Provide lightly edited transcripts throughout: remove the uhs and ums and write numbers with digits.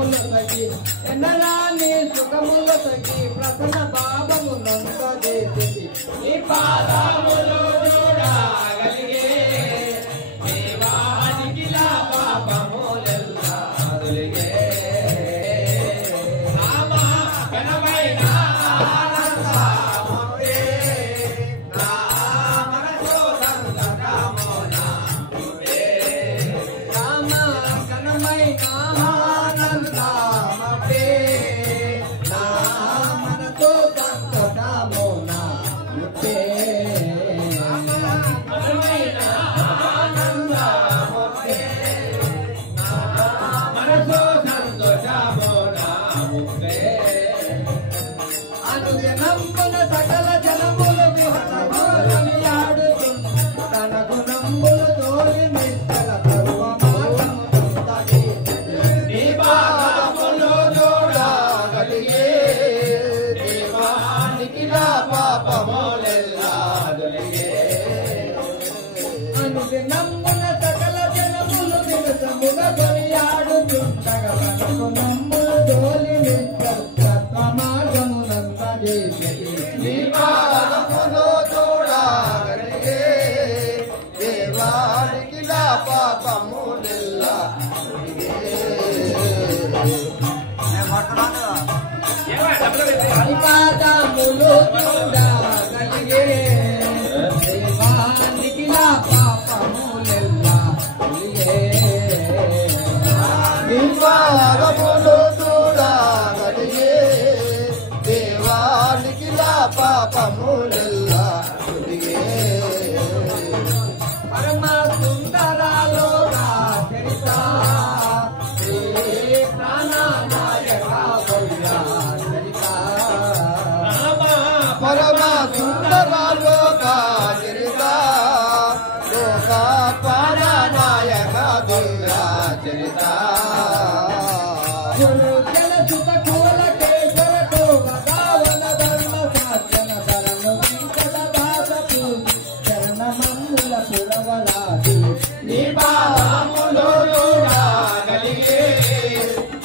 సుఖములు సగి ఎన్నరాని సుఖములు సగి ప్రసన్న భావమునంత చేసి నీ పాదములు చూడగలిగే దేవానికి పాపములెల్లా తొలగే అనుజనంబున సకల జనములు విహతమోయాడుతు తన గుణంబులు తోలి నిత్తల సర్వమార్గమునంతటి నీ పాదములు చూడగలిగే దేవానికి నా పాపములెల్లా తొలగే అనుజనంబున సకల జనములు విహతముగా కొనియాడుతుండగా తన గుణంబులు తోలి నిత్తల సర్వమార్గమునంత నీ పాదములు చూడగలిగే దేవానికి నా పాపములెల్లా నీ పాదములు చూడగలిగే దేవానికి నా పాపములెల్లా తొలగే నీ పాదములు చూడగలిగే దేవానికి నా పాపములెల్లా తొలగే పరమ సుందరాలోక చరిత శ్రీ ప్రాణనాయక భవ్య చరిత పరమ సుందరాలోక చరిత లోక ప్రాణనాయక భవ్య చరిత గురు జన సుత కోల కేశర కోవదావన ధర్మ శాసన ధరను వెంకట దాసపు చరణ మందుల పురవరాది నీ పాదములు చూడగలిగే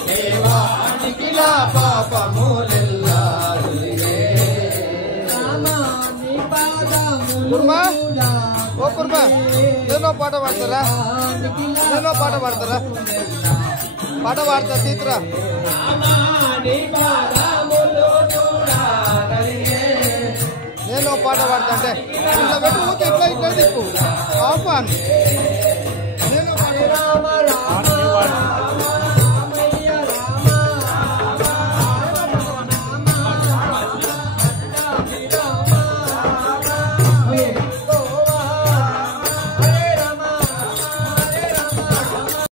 దేవానికి నా పాపములెల్లా తొలగే రామా నీ పాదములు ఓ కుర్మా నేను పాట పాడతారా పాట పాడతా తీత్రా నేను పాట పాడతా అంటే ఇట్లా పెట్టు ఇట్లా దిక్కు ఆఫ్